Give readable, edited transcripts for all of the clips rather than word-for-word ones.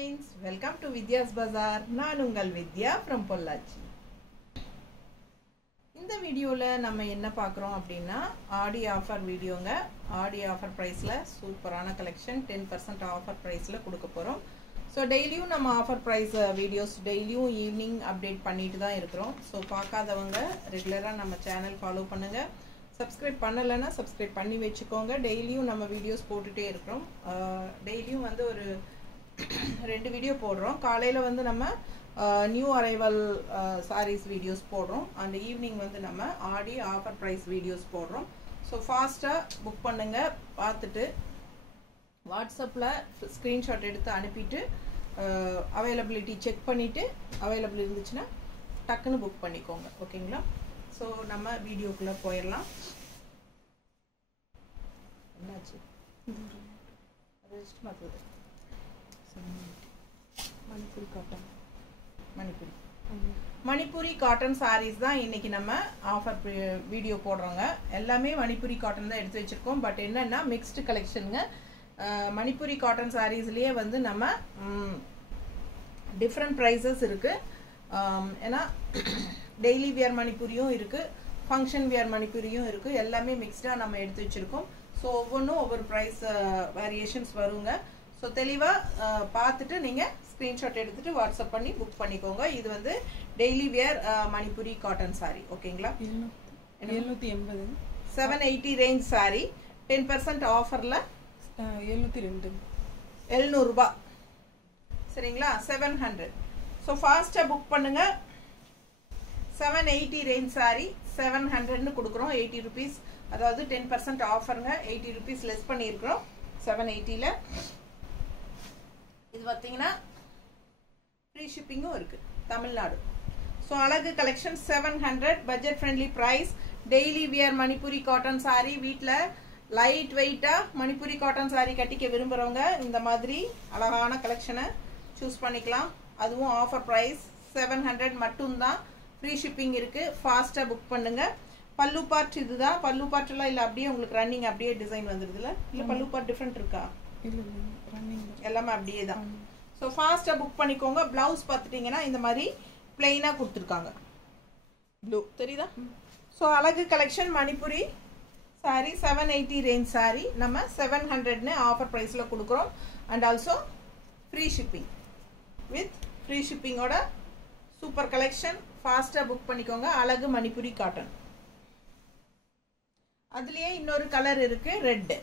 friends, welcome to Vidya's Bazaar. நான் உங்கள் வித்யா from Pollachi. இந்த வீடியோல நம்ம என்ன பார்க்குறோம் அப்படின்னா ஆடி ஆஃபர் வீடியோங்க. ஆடி ஆஃபர் பிரைஸ்ல சூப்பரான கலெக்ஷன் 10% ஆஃபர் பிரைஸ்ல கொடுக்க போறோம். ஸோ டெய்லியும் நம்ம ஆஃபர் ப்ரைஸ் வீடியோஸ் டெய்லியும் ஈவினிங் அப்டேட் பண்ணிட்டு தான் இருக்கிறோம். ஸோ பார்க்காதவங்க ரெகுலராக நம்ம சேனல் ஃபாலோ பண்ணுங்க. சப்ஸ்கிரைப் பண்ணலைன்னா சப்ஸ்கிரைப் பண்ணி வச்சுக்கோங்க. டெய்லியும் நம்ம வீடியோஸ் போட்டுகிட்டே இருக்கிறோம். டெய்லியும் வந்து ஒரு 2 வீடியோ போடுறோம். காலையில் வந்து நம்ம நியூ அரைவல் சாரீஸ் வீடியோஸ் போடுறோம். அண்ட் ஈவினிங் வந்து நம்ம ஆடி ஆஃபர் ப்ரைஸ் வீடியோஸ் போடுறோம். ஸோ ஃபாஸ்ட்டாக புக் பண்ணுங்கள். பார்த்துட்டு வாட்ஸ்அப்பில் ஸ்க்ரீன்ஷாட் எடுத்து அனுப்பிட்டு அவைலபிலிட்டி செக் பண்ணிவிட்டு அவைலபிள் இருந்துச்சுன்னா டக்குன்னு புக் பண்ணிக்கோங்க. ஓகேங்களா? ஸோ நம்ம வீடியோக்குள்ளே போயிடலாம். என்னாச்சு? ரெஸ்ட் மாற்றுது. Manipuri cotton Manipuri cotton sarees தான் இன்னைக்கு நம்ம ஆஃபர் வீடியோ போடுறோங்க. எல்லாமே மணிப்பூரி காட்டன் தான் எடுத்து வச்சிருக்கோம். பட் என்னன்னா மிக்ஸ்டு கலெக்ஷனுங்க. மணிப்பூரி காட்டன் சாரீஸ்லயே வந்து நம்ம டிஃப்ரெண்ட் ப்ரைஸஸ் இருக்கு. ஏன்னா டெய்லி வியர் மணிப்பூரியும் இருக்கு, ஃபங்க்ஷன் வியர் மணிப்பூரியும் இருக்கு. எல்லாமே மிக்ஸ்டாக நம்ம எடுத்து வச்சிருக்கோம். ஸோ ஒவ்வொன்றும் ஒவ்வொரு ப்ரைஸ் வேரியேஷன்ஸ் வருங்க. ஸோ தெளிவாக பார்த்துட்டு நீங்கள் ஸ்க்ரீன்ஷாட் எடுத்துட்டு வாட்ஸ்அப் பண்ணி புக் பண்ணிக்கோங்க. இது வந்து daily wear Manipuri cotton sorry. ஓகேங்களா? 780 780 ரேஞ்ச் சாரி 10% ஆஃபரில் 700 ரூபாய். சரிங்களா? 700. ஸோ ஃபாஸ்ட்டாக புக் பண்ணுங்க. 780 ரேஞ்ச் சாரி 700ன்னு கொடுக்குறோம். 80 ருபீஸ், அதாவது 10% ஆஃபருங்க. 80 ருபீஸ் லெஸ் பண்ணியிருக்கிறோம் 780ல். இது பார்த்தீங்கன்னா ஃப்ரீ ஷிப்பிங்கும் இருக்கு, தமிழ்நாடு. ஸோ அழகு collection 700 budget friendly price. Daily wear Manipuri cotton sari, வீட்டில் லைட் வெயிட்டாக மணிப்பூரி காட்டன் சாரி கட்டிக்க விரும்புகிறவங்க இந்த மாதிரி அழகான கலெக்ஷனை சூஸ் பண்ணிக்கலாம். அதுவும் ஆஃபர் ப்ரைஸ் 700 மட்டும்தான். ஃப்ரீ ஷிப்பிங் இருக்குது. ஃபாஸ்ட்டாக புக் பண்ணுங்க. பல்லு பார்ட் இதுதான். பல்லு பார்ட்லாம் இல்லை, அப்படியே உங்களுக்கு ரன்னிங் அப்படியே டிசைன் வந்துடுதுல. இல்லை பல்லு பார்ட் டிஃப்ரெண்ட் இருக்கா? எல்லாமே அப்படியே தான். ஸோ ஃபாஸ்ட்டாக புக் பண்ணிக்கோங்க. ப்ளவுஸ் பார்த்துட்டிங்கன்னா இந்த மாதிரி பிளெயினாக கொடுத்துருக்காங்க. ப்ளூ தெரியுதா? ஸோ அழகு கலெக்ஷன் மணிப்பூரி சாரி 780 ரேஞ்ச் சாரி நம்ம 700ன்னு ஆஃபர் ப்ரைஸில் கொடுக்குறோம். And also free shipping with free ஷிப்பிங்கோட சூப்பர் கலெக்ஷன். ஃபாஸ்ட்டாக புக் பண்ணிக்கோங்க. அழகு மணிப்பூரி காட்டன். அதுலேயே இன்னொரு கலர் இருக்கு, red.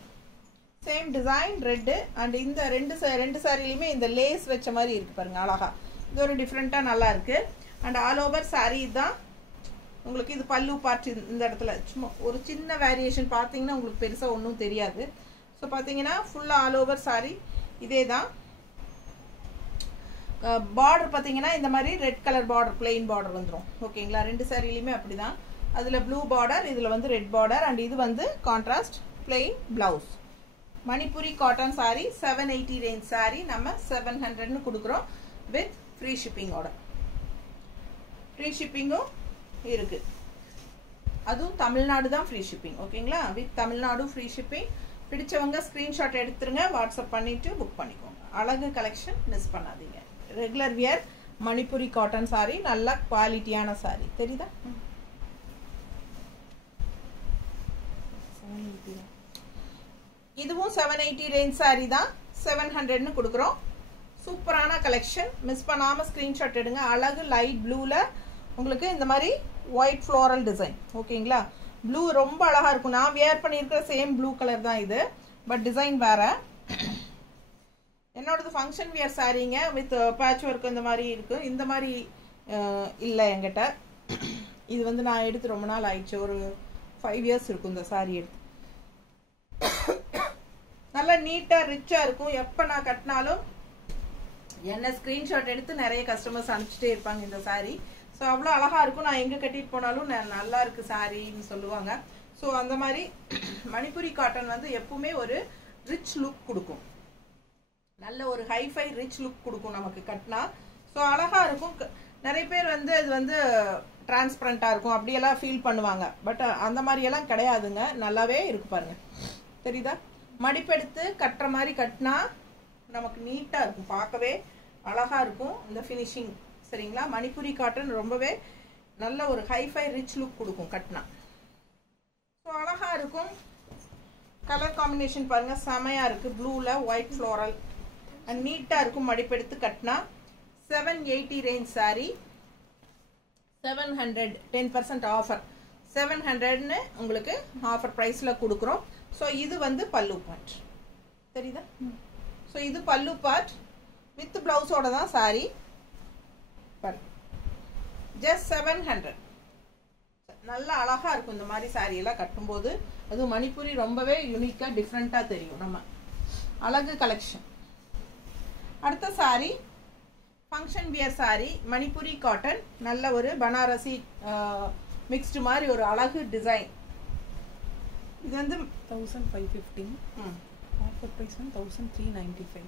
Same design red. And இந்த ரெண்டு சாரிலையுமே இந்த லேஸ் வச்ச மாதிரி இருக்கு பாருங்க, அழகா. இது ஒரு டிஃப்ரெண்ட்டாக நல்லா இருக்கு. அண்ட் ஆல் ஓவர் சாரி தான் உங்களுக்கு. இது பல்லு பார்ட் இந்த இடத்துல சும்மா ஒரு சின்ன வேரியேஷன் பார்த்தீங்கன்னா உங்களுக்கு பெருசாக ஒன்றும் தெரியாது. ஸோ பார்த்தீங்கன்னா ஃபுல்லாக ஆல் ஓவர் சாரி இதே தான். பார்டர் பார்த்தீங்கன்னா இந்த மாதிரி red colour border, plain border வந்துடும். ஓகேங்களா? ரெண்டு சாரிலையுமே அப்படி தான். அதில் ப்ளூ பார்டர், இதில் வந்து ரெட் பார்டர். அண்ட் இது வந்து contrast plain blouse. Manipuri cotton sorry 780 range sari நம்ம 700ன்னு கொடுக்குறோம் வித் ஃப்ரீ ஷிப்பிங்கோட. ஃப்ரீ ஷிப்பிங்கும் இருக்கு. அதுவும் தமிழ்நாடு தான் ஃப்ரீ ஷிப்பிங். ஓகேங்களா? With Tamil Nadu free shipping. பிடிச்சவங்க ஸ்க்ரீன்ஷாட் எடுத்துருங்க, வாட்ஸ்அப் பண்ணிட்டு புக் பண்ணிக்கோங்க. அழகு கலெக்ஷன் மிஸ் பண்ணாதீங்க. Regular wear Manipuri cotton sari, நல்ல குவாலிட்டியான சாரி. தெரியுதா? இதுவும் 780 ரேஞ்ச் சாரி தான் 700ன்னு கொடுக்குறோம். சூப்பரான கலெக்ஷன். மிஸ் பண்ணாமல் ஸ்க்ரீன்ஷாட் எடுங்க. அழகு லைட் ப்ளூவில் உங்களுக்கு இந்த மாதிரி ஒயிட் ஃப்ளோரல் டிசைன். ஓகேங்களா? ப்ளூ ரொம்ப அழகாக இருக்கும். நான் வியர் பண்ணியிருக்கிற சேம் ப்ளூ கலர் தான் இது, பட் டிசைன் வேறு. என்னோடது ஃபங்க்ஷன் வியர் சாரீங்க வித் பேட்ச் ஒர்க் இந்த மாதிரி இருக்குது. இந்த மாதிரி இல்லை என்கிட்ட. இது வந்து நான் எடுத்து ரொம்ப நாள் ஆயிடுச்சு, ஒரு 5 இயர்ஸ் இருக்கும் இந்த சாரீ எடுத்து. நல்லா நீட்டாக ரிச்சாக இருக்கும். எப்போ நான் கட்டினாலும் என்ன ஸ்க்ரீன்ஷாட் எடுத்து நிறைய கஸ்டமர்ஸ் அனுப்பிச்சிட்டே இருப்பாங்க இந்த சாரீ. ஸோ அவ்வளோ அழகாக இருக்கும். நான் எங்கே கட்டிட்டு போனாலும் நல்லா இருக்கு சாரின்னு சொல்லுவாங்க. ஸோ அந்த மாதிரி மணிப்பூரி காட்டன் வந்து எப்பவுமே ஒரு ரிச் லுக் கொடுக்கும். நல்ல ஒரு ஹைஃபை ரிச் லுக் கொடுக்கும் நமக்கு கட்டினா. ஸோ அழகாக இருக்கும். நிறைய பேர் வந்து இது வந்து டிரான்ஸ்பரண்ட்டாக இருக்கும் அப்படியெல்லாம் ஃபீல் பண்ணுவாங்க. பட் அந்த மாதிரியெல்லாம் கிடையாதுங்க. நல்லாவே இருக்கு பாருங்க. தெரியுதா? மடிப்பெடுத்து கட்டுற மாதிரி கட்டினா நமக்கு நீட்டாக இருக்கும், பார்க்கவே அழகா இருக்கும் இந்த ஃபினிஷிங். சரிங்களா? மணிப்புரி காட்டன் ரொம்பவே நல்ல ஒரு ஹைஃபை ரிச் லுக் கொடுக்கும் கட்டினா. ஸோ அழகா இருக்கும். கலர் காம்பினேஷன் பாருங்க, செமையா இருக்கு. ப்ளூல ஒயிட் ஃப்ளோரல் அண்ட் நீட்டா இருக்கும். மடிப்பெடுத்து கட்டினா 780 ரேஞ்ச் சாரி. 700 10% ஆஃபர். 700ன்னு உங்களுக்கு ஆஃபர் ப்ரைஸ்ல கொடுக்குறோம். ஸோ இது வந்து பல்லு பார்ட். தெரியுதா? ஸோ இது பல்லு பார்ட் வித் பிளவுஸோட தான் சாரி. ஜஸ்ட் 700. நல்லா அழகா இருக்கும் இந்த மாதிரி சாரி எல்லாம் கட்டும்போது. அது மணிப்புரி ரொம்பவே யூனிக்கா டிஃப்ரெண்டா தெரியும். நம்ம அழகு கலெக்ஷன். அடுத்த sorry function wear sorry, Manipuri cotton. நல்ல ஒரு பனாரசி மிக்ஸ்டு மாதிரி ஒரு அழகு டிசைன். இது வந்து 1515. ஆஃபர் பிரைஸ் வந்து 1395.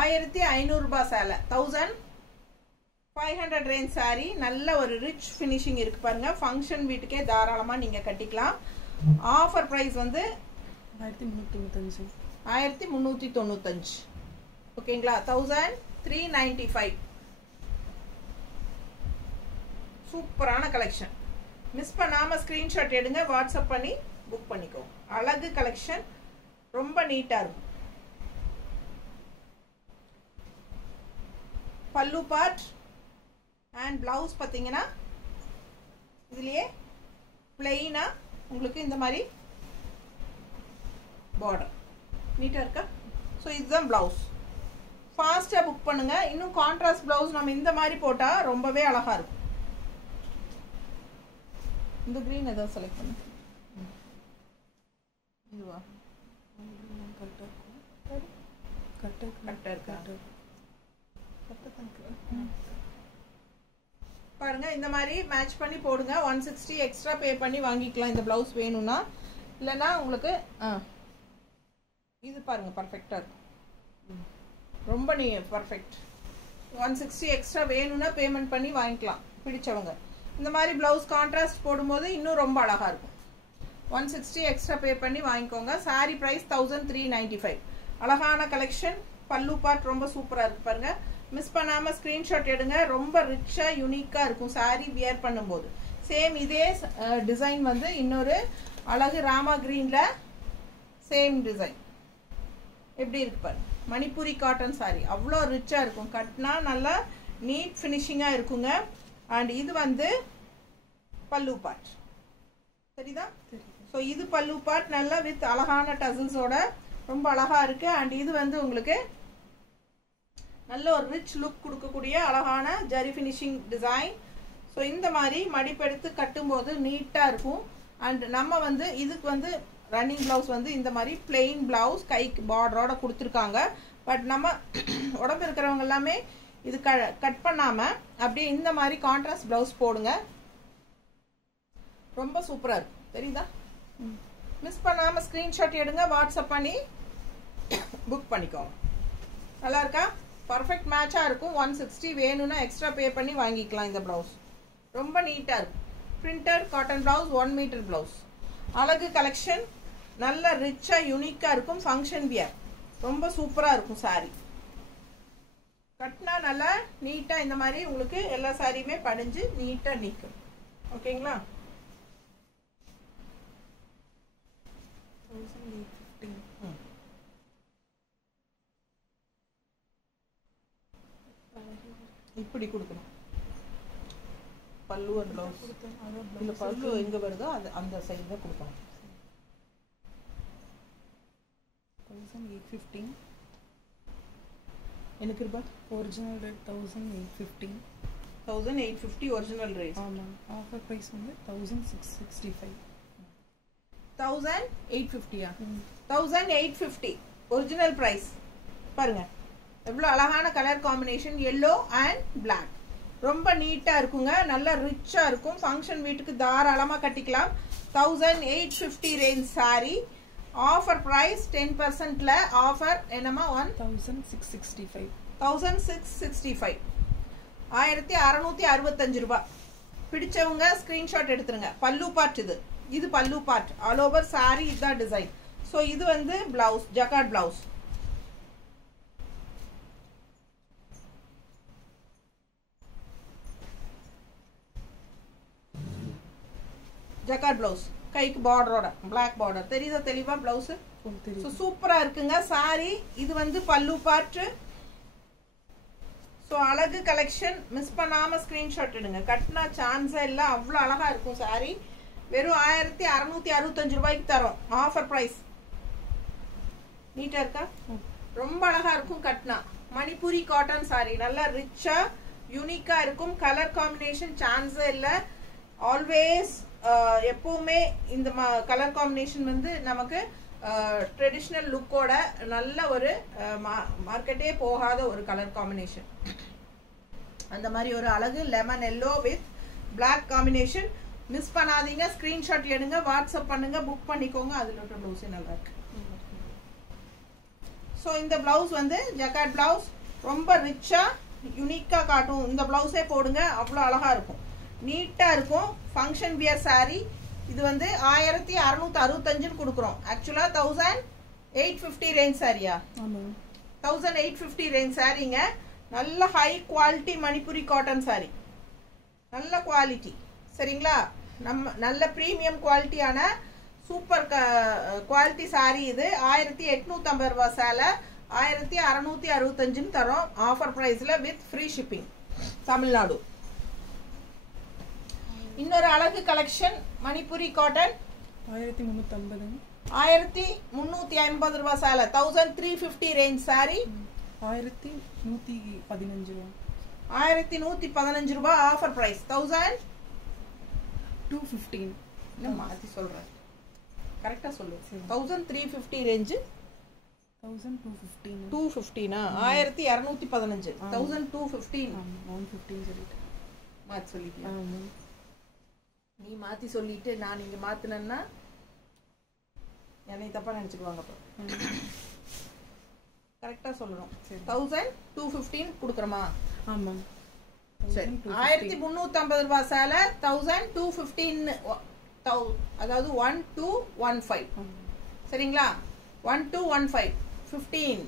1500 ரூபாய் சேலை. 1500 ரேஞ்ச் சாரி. நல்ல ஒரு ரிச் ஃபினிஷிங் இருக்கு பாருங்க. ஃபங்க்ஷன் வீட்டுக்கே தாராளமா நீங்க கட்டிக்கலாம். ஆஃபர் பிரைஸ் வந்து 1395. 1395. ஓகேங்களா? 1395. சூப்பரான கலெக்ஷன். மிஸ் பண்ணாம ஸ்கிரீன்ஷாட் எடுங்க, வாட்ஸ்அப் பண்ணி புக் பண்ணிக்கோங்க. அழகு கலெக்ஷன், ரொம்ப நீட்டா இருக்கும். பல்லு பார்ட் அண்ட் பிளவுஸ் பார்த்தீங்கன்னா இதுலயே பிளெயினா உங்களுக்கு இந்த மாதிரி பார்டர் நீட்டா இருக்கா? ஸோ இதுதான் பிளவுஸ். ஃபாஸ்டா புக் பண்ணுங்க. இன்னும் கான்ட்ராஸ்ட் பிளவுஸ் நம்ம இந்த மாதிரி போட்டா ரொம்பவே அழகா இருக்கும். இந்த கிரீன் ஏதாவது செலக்ட் பண்ணு. இதுவா? கரெக்டா இருக்கா? பாருங்க, இந்த மாதிரி மேட்ச் பண்ணி போடுங்க. 160 எக்ஸ்ட்ரா பே பண்ணி வாங்கிக்கலாம் இந்த பிளவுஸ் வேணும்னா. இல்லைன்னா உங்களுக்கு இது பாருங்க பர்ஃபெக்டா இருக்கும். ரொம்ப நீ பர்ஃபெக்ட். 160 எக்ஸ்ட்ரா வேணும்னா பேமெண்ட் பண்ணி வாங்கிக்கலாம் பிடிச்சவங்க. இந்த மாதிரி பிளவுஸ் கான்ட்ராஸ்ட் போடும்போது இன்னும் ரொம்ப அழகா இருக்கும். 160 எக்ஸ்ட்ரா பே பண்ணி வாங்கிக்கோங்க. சாரி பிரைஸ் 1395. அழகான கலெக்ஷன். பல்லு பார்ட் ரொம்ப சூப்பரா இருக்கு பாருங்க. மிஸ் பண்ணாம ஸ்கிரீன்ஷாட் எடுங்க. ரொம்ப ரிச்சா யூனிக்கா இருக்கும் சாரி வியர் பண்ணும்போது. சேம் இதே டிசைன் வந்து இன்னொரு அழகு ராமா கிரீன்ல சேம் டிசைன் எப்படி இருக்கு பாருங்க. மணிப்புரி காட்டன் சாரி அவ்வளோ ரிச்சா இருக்கும். கட்னா நல்லா நீட் ஃபினிஷிங்கா இருக்குங்க. அண்ட் இது வந்து பல்லு பார்ட். சரிதா? ஸோ இது பல்லு பார்ட் நல்லா வித் அழகான டசல்ஸோட ரொம்ப அழகா இருக்கு. அண்ட் இது வந்து உங்களுக்கு நல்ல ஒரு ரிச் லுக் கொடுக்கக்கூடிய அழகான ஜரி ஃபினிஷிங் டிசைன். ஸோ இந்த மாதிரி மடிப்பெடுத்து கட்டும்போது நீட்டாக இருக்கும். அண்ட் நம்ம வந்து இதுக்கு வந்து ரன்னிங் பிளவுஸ் வந்து இந்த மாதிரி பிளெயின் பிளவுஸ் கைக்கு பார்டரோட கொடுத்துருக்காங்க. பட் நம்ம உடம்பு இருக்கிறவங்க எல்லாமே இது கட் பண்ணாமல் அப்படியே இந்த மாதிரி கான்ட்ராஸ்ட் பிளவுஸ் போடுங்க. ரொம்ப சூப்பராக இருக்கும். தெரியுதா? மிஸ் பண்ணாமல் ஸ்க்ரீன்ஷாட் எடுங்க, வாட்ஸ்அப் பண்ணி புக் பண்ணிக்கோங்க. நல்லா இருக்கா? பர்ஃபெக்ட் மேட்சாக இருக்கும். 160 வேணும்னா எக்ஸ்ட்ரா பே பண்ணி வாங்கிக்கலாம். இந்த பிளவுஸ் ரொம்ப நீட்டாக இருக்கும். Printed cotton blouse, 1 metre blouse. அழகு கலெக்ஷன். நல்ல ரிச்சாக யூனிக்காக இருக்கும். ஃபங்க்ஷன் வியர் ரொம்ப சூப்பராக இருக்கும். சாரி கட்டினா நல்லா நீட்டாக இந்த மாதிரி உங்களுக்கு எல்லா சாரியுமே படிஞ்சு நீட்டாக நிற்கும். ஓகேங்களா? 1815. இப்படி கொடுக்கணும். பல்லு அண்ட் பிளவுஸ் இல்ல, பல்லு எங்க வருதோ அது அந்த சைடு தான் கொடுக்கணும். 1815. எனக்கு ரூபா ஒரிஜினல் ரேட் 1815. 1850 original rate. ஆமாம். ஆஃபர் ப்ரைஸ் வந்து 1665. 1850. 1850 ஒரிஜினல் பிரைஸ். பாருங்க எவ்வளோ அழகான colour combination. Yellow and black. ரொம்ப நீட்டாக இருக்குங்க. நல்லா ரிச்சாக இருக்கும். ஃபங்க்ஷன் வீட்டுக்கு தாராளமாக கட்டிக்கலாம். 1850 ரேஞ்ச் சாரி. ஆஃபர் ப்ரைஸ் 10%ல ஆஃபர் என்னமா 1665. 1665. 1665 ரூபாய். பிடிச்சவங்க ஸ்கிரீன்ஷாட் எடுத்துருங்க. பல்லு பார்ட் இது. இது பல்லு பார்ட். ஆல் ஓவர் சாரி இதுதான் டிசைன். ஸோ இது வந்து blouse, jacquard blouse. Jacquard blouse கைக்கு பார்டரோட பிளாக் பார்டர் தெரியுதா தெளிவா பிளவுஸ் சூப்பரா இருக்குங்க சாரி இது வந்து பல்லு பார்ட் சோ அழகு கலெக்ஷன் மிஸ் பண்ணாம ஸ்கிரீன்ஷாட் எடுங்க கட்டினா சான்ஸே இல்ல அவ்வளவு அழகா இருக்கும் சாரி வெறும் 1665 ரூபாய்க்கு தரோம் ஆஃபர் பிரைஸ் நீட்டா இருக்கா ரொம்ப அழகா இருக்கும் கட்டினா மணிப்பூரி காட்டன் சாரி நல்லா ரிச்சா யூனிக்கா இருக்கும் கலர் காம்பினேஷன் சான்ஸே இல்ல ஆல்வேஸ் எப்பவுமே இந்த கலர் காம்பினேஷன் வந்து நமக்கு ட்ரெடிஷனல் லுக்கோட நல்ல ஒரு மார்க்கெட்டே போகாத ஒரு கலர் காம்பினேஷன் அந்த மாதிரி ஒரு அழகு lemon yellow with black combination miss பண்ணாதீங்க ஸ்கிரீன்ஷாட் எடுங்க வாட்ஸ்அப் பண்ணுங்க புக் பண்ணிக்கோங்க அதுல ஒரு ப்ளவுஸே நல்லா இருக்கு ஸோ இந்த பிளவுஸ் வந்து ஜக்கார்ட் பிளவுஸ் ரொம்ப ரிச்சா யூனிக்கா காட்டும் இந்த பிளவுஸே போடுங்க அவ்வளோ அழகா இருக்கும் நீட்டா இருக்கும் ஃபங்க்ஷன் வியர் சாரி இது வந்து 1665 கொடுக்குறோம் ஆக்சுவலா 1850 ரேஞ்ச் சாரியா 1850 ரேஞ்ச் சாரிங்க நல்ல high quality Manipuri cotton sari நல்ல குவாலிட்டி சரிங்களா நம்ம நல்ல பிரீமியம் குவாலிட்டியான சூப்பர் குவாலிட்டி சாரி இது 1850 ரூபாய் சேலை 1665 தரோம் ஆஃபர் பிரைஸ்ல வித் ஃப்ரீ ஷிப்பிங் தமிழ்நாடு இன்னொரு அழகு கலெக்ஷன் மணிப்புரி காட்டன் 1350 ரூபாய் சேலை 1350 ரேஞ்ச் சாரி 1115 ரூபாய் ஆஃபர் பிரைஸ் 1215 இல்ல மாத்தி சொல்றேன் கரெக்டா சொல்லு 1350 ரேஞ்ச் 215 1215 1215 சொல்லிட்டு மாத்தி சொல்லிட்டியா நீ மாத்தி சொல்லிட்டு நான் இங்க மாத்தினேன்னா என்னை தப்பா நினைச்சுக்குவாங்க அப்ப கரெக்டா சொல்லணும் 1215 கொடுக்கறமா ஆமா சரி 1350 ரூபாய் சேலை 1215 அதாவது 1215 சரிங்களா 1215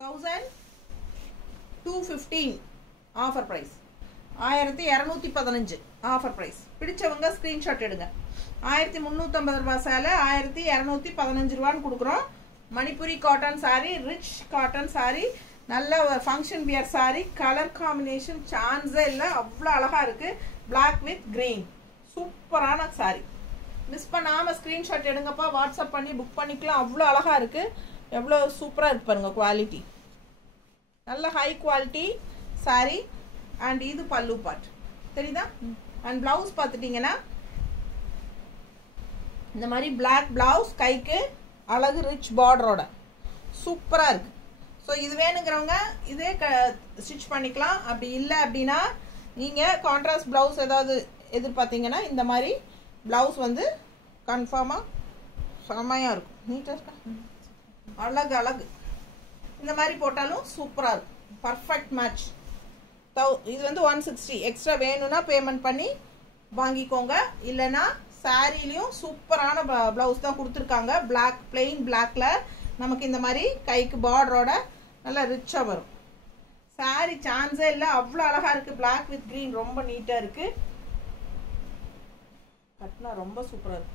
1215 ஆஃபர் பிரைஸ் 1215 ஆஃபர் பிரைஸ் பிடிச்சவங்க ஸ்கிரீன்ஷாட் எடுங்க 1350 ரூபாய் சேலை 1215 ரூபான்னு கொடுக்குறோம் Manipuri cotton sari rich cotton sari நல்ல function wear sari colour combination சான்ஸே இல்லை அவ்வளோ அழகா இருக்கு பிளாக் வித் கிரீன் சூப்பரான சாரி மிஸ் பண்ணாம ஸ்கிரீன்ஷாட் எடுங்கப்பா வாட்ஸ்அப் பண்ணி புக் பண்ணிக்கலாம் அவ்வளோ அழகா இருக்கு எவ்வளோ சூப்பரா இருக்கு பாருங்க குவாலிட்டி நல்ல ஹை குவாலிட்டி சாரி அண்ட் இது பல்லு பார்ட் தெரியுதா அண்ட் பிளவுஸ் பார்த்துட்டீங்கன்னா இந்த மாதிரி பிளாக் பிளவுஸ் கைக்கு அழகு ரிச் பார்டரோட சூப்பரா இருக்கு ஸோ இது வேணுங்கிறவங்க இதே ஸ்டிச் பண்ணிக்கலாம் அப்படி இல்லை அப்படின்னா நீங்க கான்ட்ராஸ்ட் பிளவுஸ் ஏதாவது எதிர்பார்த்தீங்கன்னா இந்த மாதிரி பிளவுஸ் வந்து கன்ஃபார்மா செமையா இருக்கும் நீட்டா இருக்கா அழகு அழகு இந்த மாதிரி போட்டாலும் சூப்பரா இருக்கும் பர்ஃபெக்ட் மேட்ச் இது வந்து 160 எக்ஸ்ட்ரா வேணும்னா பேமெண்ட் பண்ணி வாங்கிக்கோங்க இல்லைன்னா சாரிலையும் சூப்பரான பிளவுஸ் தான் கொடுத்துருக்காங்க பிளாக் பிளெயின் பிளாக்ல நமக்கு இந்த மாதிரி கைக்கு பார்டரோட நல்லா ரிச்சா வரும் சாரி சான்ஸே இல்லை அவ்வளோ அழகா இருக்கு பிளாக் வித் கிரீன் ரொம்ப நீட்டா இருக்கு கட்டினா ரொம்ப சூப்பரா இருக்கு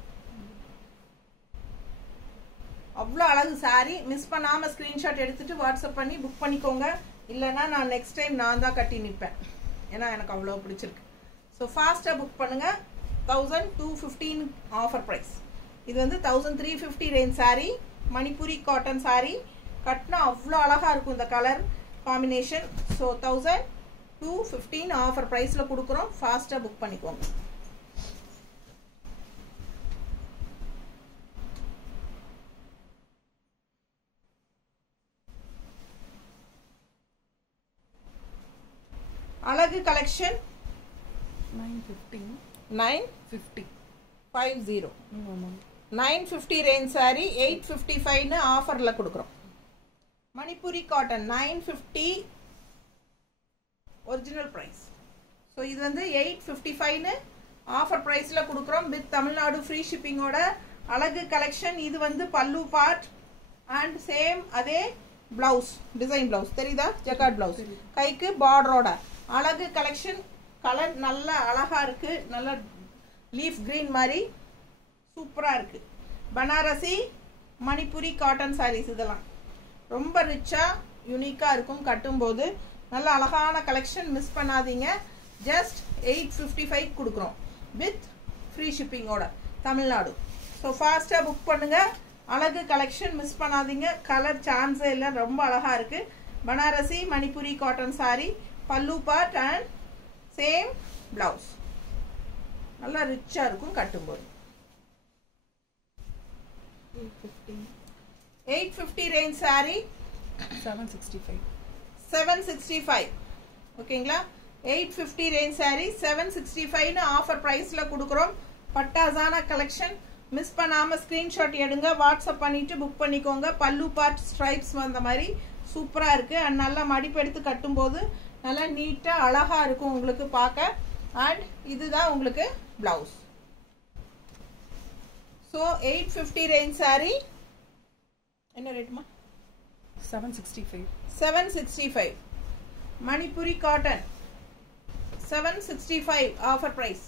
அவ்வளோ அழகு சாரி மிஸ் பண்ணாம ஸ்கிரீன்ஷாட் எடுத்துட்டு வாட்ஸ்அப் பண்ணி புக் பண்ணிக்கோங்க இல்லைன்னா நான் நெக்ஸ்ட் டைம் நான் தான் கட்டி நிற்பேன் ஏன்னா எனக்கு அவ்வளோ பிடிச்சிருக்கு ஸோ ஃபாஸ்ட்டாக புக் பண்ணுங்க 1215 ஆஃபர் ப்ரைஸ் இது வந்து 1350 range sorry Manipuri cotton sorry கட்டினா அவ்வளோ அழகாக இருக்கும் இந்த கலர் காம்பினேஷன் ஸோ 1215 ஆஃபர் ப்ரைஸில் கொடுக்குறோம் ஃபாஸ்ட்டாக புக் பண்ணிக்கோங்க அழகு கலெக்ஷன் 950 950 ரேஞ்ச் சாரி 855 ஆஃபர்ல கொடுக்குறோம் Manipuri cotton 950 original price so இது வந்து 855 ஆஃபர் பிரைஸ்ல கொடுக்குறோம் வித் தமிழ்நாடு ஃப்ரீ ஷிப்பிங்கோட அழகு கலெக்ஷன் இது வந்து பல்லு பார்ட் அண்ட் சேம் அதே பிளவுஸ் டிசைன் பிளவுஸ் தெரியுதா ஜக்கார்ட் பிளவுஸ் கைக்கு பார்டரோட அழகு கலெக்ஷன் கலர் நல்ல அழகா இருக்கு நல்ல லீஃப் கிரீன் மாதிரி சூப்பராக இருக்குது. பனாரசி மணிப்புரி காட்டன் சாரீஸ் இதெல்லாம் ரொம்ப ரிச்சாக யூனிக்காக இருக்கும். கட்டும்போது நல்ல அழகான கலெக்ஷன், மிஸ் பண்ணாதீங்க. ஜஸ்ட் 855 கொடுக்குறோம் வித் ஃப்ரீ ஷிப்பிங்கோட தமிழ்நாடு. ஸோ ஃபாஸ்ட்டாக புக் பண்ணுங்கள். அழகு கலெக்ஷன் மிஸ் பண்ணாதீங்க. கலர் சான்ஸே இல்லை, ரொம்ப அழகாக இருக்குது. பனாரசி மணிப்புரி காட்டன் சாரி, பல்லு பார்ட் அண்ட் சேம் பிளவுஸ். நல்லா ரிச்சாக இருக்கும் கட்டும்போது. 850 ரேஞ்ச் சாரி 765 ஓகேங்களா. 850 ரேஞ்ச் சாரி 765 ஆஃபர் ப்ரைஸில் கொடுக்குறோம். பட்டாசான கலெக்ஷன், மிஸ் பண்ணாமல் ஸ்க்ரீன்ஷாட் எடுங்க, வாட்ஸ்அப் பண்ணிவிட்டு புக் பண்ணிக்கோங்க. பல்லு பார்ட் ஸ்ட்ரைப்ஸ் வந்த மாதிரி சூப்பராக இருக்குது. அண்ட் நல்லா மடிப்பு எடுத்து கட்டும்போது நல்லா நீட்டாக அழகாக இருக்கும் உங்களுக்கு பார்க்க. அண்ட் இதுதான் உங்களுக்கு ப்ளவுஸ். ஸோ 850 ரேஞ்ச் சாரி என்ன ரேட்டுமா? 765 மணிப்புரி காட்டன் 765 ஆஃபர் ப்ரைஸ்.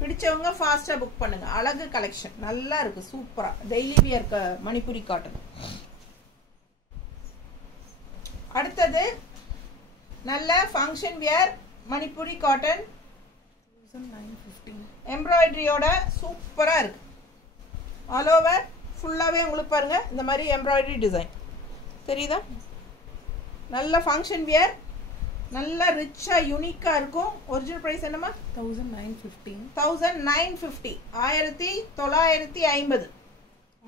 பிடிச்சவங்க ஃபாஸ்ட்டாக புக் பண்ணுங்க. அழகு கலெக்ஷன் நல்லா இருக்கு, சூப்பராக டெய்லி வியர் மணிப்புரி காட்டன். அடுத்தது நல்ல ஃபங்க்ஷன் வியர் மணிப்புரி காட்டன் 950 எம்ப்ராய்டரியோட சூப்பராக இருக்கு. ஆல் ஓவர் ஃபுல்லாகவே உங்களுக்கு பாருங்க இந்த மாதிரி எம்ப்ராய்டரி டிசைன் தெரியுதா? நல்ல ஃபங்க்ஷன் வியர், நல்ல ரிச்சாக யூனிக்காக இருக்கும். ஒரிஜினல் ப்ரைஸ் என்னம்மா? 1950. 1950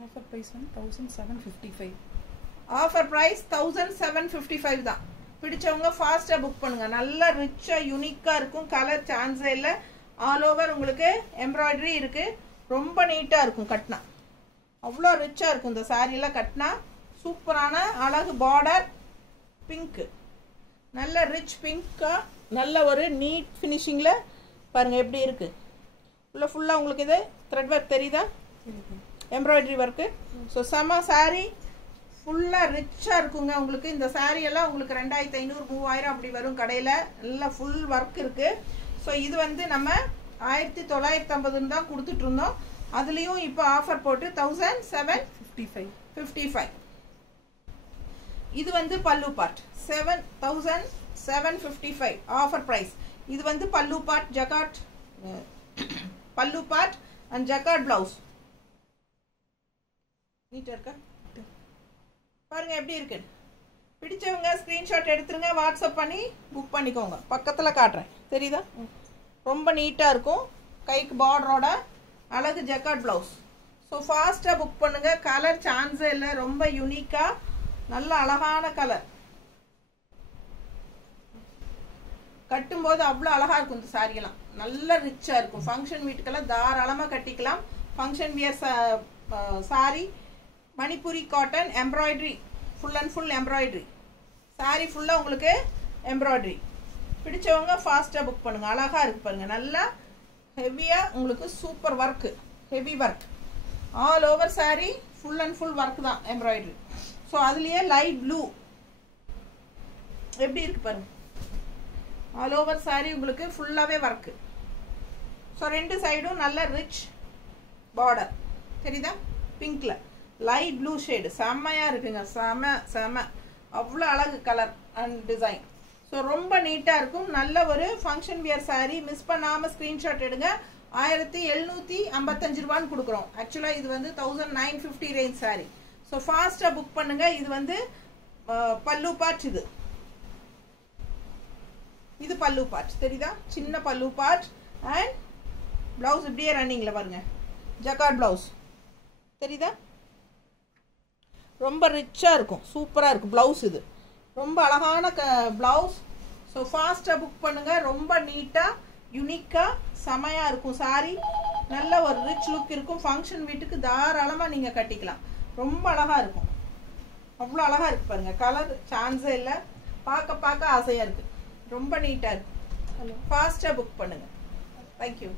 ஆஃபர் ப்ரைஸ் வந்து 1755. ஆஃபர் ப்ரைஸ் 1755 தான். பிடிச்சவங்க ஃபாஸ்ட்டாக புக் பண்ணுங்க. நல்ல ரிச்சாக யூனிக்காக இருக்கும். கலர் சான்ஸே இல்லை. ஆல் ஓவர் உங்களுக்கு எம்ப்ராய்டரி இருக்குது. ரொம்ப நீட்டாக இருக்கும் கட்டினா, அவ்வளோ ரிச்சாக இருக்கும் இந்த சாரீலாம் கட்டினா. சூப்பரான அழகு பார்டர் பிங்க்கு, நல்ல ரிச் பிங்க்காக நல்ல ஒரு நீட் ஃபினிஷிங்கில் பாருங்கள் எப்படி இருக்குது. ஃபுல்லாக உங்களுக்கு இது த்ரெட் ஒர்க் தெரியுதா? Embroidery work. ஸோ செம்ம சாரீ, ஃபுல்லாக ரிச்சாக இருக்குங்க உங்களுக்கு. இந்த சாரியெல்லாம் உங்களுக்கு 2500 3000 அப்படி வரும் கடையில். நல்லா ஃபுல் ஒர்க் இருக்குது. ஸோ இது வந்து நம்ம 1950 தான் கொடுத்துட்ருந்தோம். அதுலேயும் இப்போ ஆஃபர் போட்டு 1755. இது வந்து பல்லு பார்ட் 7755 ஆஃபர் ப்ரைஸ். இது வந்து பல்லு பார்ட் ஜக்காட், பல்லு பார்ட் அண்ட் ஜக்காட் பிளவுஸ். நீட்டாக இருக்கா பாருங்க எப்படி இருக்கு. பிடிச்சவங்க ஸ்க்ரீன்ஷாட் எடுத்துருங்க, வாட்ஸ்அப் பண்ணி புக் பண்ணிக்கோங்க. பக்கத்தில் காட்டுறேன் தெரியுதா? ரொம்ப நீட்டாக இருக்கும். கைக்கு பார்டரோட அழகு ஜக்காட் பிளவுஸ். ஸோ ஃபாஸ்ட்டாக புக் பண்ணுங்க. கலர் சான்ஸே இல்லை, ரொம்ப யூனிக்காக நல்ல அழகான கலர். கட்டும்போது அவ்வளோ அழகாக இருக்கும் இந்த சாரியெல்லாம். நல்ல ரிச்சாக இருக்கும். ஃபங்க்ஷன் வீட்டுக்கெல்லாம் தாராளமாக கட்டிக்கலாம். Function wear sorry Manipuri cotton embroidery, full and full embroidery. Sorry ஃபுல்லாக உங்களுக்கு எம்ப்ராய்டரி. பிடிச்சவங்க ஃபாஸ்ட்டாக புக் பண்ணுங்கள். அழகாக இருக்கு பாருங்கள். நல்லா ஹெவியாக உங்களுக்கு super work, heavy work. All over sorry full and full work தான் எம்ப்ராய்டரி. ஸோ அதுலேயே லைட் ப்ளூ எப்படி இருக்கு பாருங்க. ஆல் ஓவர் சாரி உங்களுக்கு ஃபுல்லாகவே ஒர்க்கு. ஸோ ரெண்டு சைடும் நல்ல ரிச் பார்டர் தெரியுதா? பிங்க்கில் லைட் ப்ளூ ஷேடு செம்மையாக இருக்குங்க. செம அவ்வளோ அழகு கலர் அண்ட் டிசைன். ஸோ ரொம்ப நீட்டாக இருக்கும். நல்ல ஒரு ஃபங்க்ஷன் வியர் சாரீ. மிஸ் பண்ணாமல் ஸ்க்ரீன்ஷாட் எடுங்க. 1755 ரூபான்னு கொடுக்குறோம். ஆக்சுவலாக இது வந்து 1950 ரேஞ்ச் சாரீ. ஸோ ஃபாஸ்ட்டாக புக் பண்ணுங்கள். இது வந்து பல்லு பார்ட். இது பல்லு பார்ட் தெரியுதா? சின்ன பல்லு பார்ட் அண்ட் பிளவுஸ் இப்படியே ரன்னிங்கில் பாருங்க. ஜக்கார்ட் பிளவுஸ் தெரியுதா? ரொம்ப ரிச்சாக இருக்கும், சூப்பராக இருக்கும் பிளவுஸ். இது ரொம்ப அழகான பிளவுஸ். ஸோ ஃபாஸ்ட்டாக புக் பண்ணுங்கள். ரொம்ப நீட்டாக யூனிக்காக செமையாக இருக்கும் சாரி. நல்ல ஒரு ரிச் லுக் இருக்கும். ஃபங்க்ஷன் வீட்டுக்கு தாராளமாக நீங்கள் கட்டிக்கலாம். ரொம்ப அழகாக இருக்கும். அவ்வளோ அழகாக இருக்குது பாருங்கள். கலர் சான்ஸே இல்லை. பார்க்க ஆசையாக இருக்குது. ரொம்ப நீட்டாக இருக்குது. ஃபாஸ்ட்டாக புக் பண்ணுங்கள். தேங்க்யூ.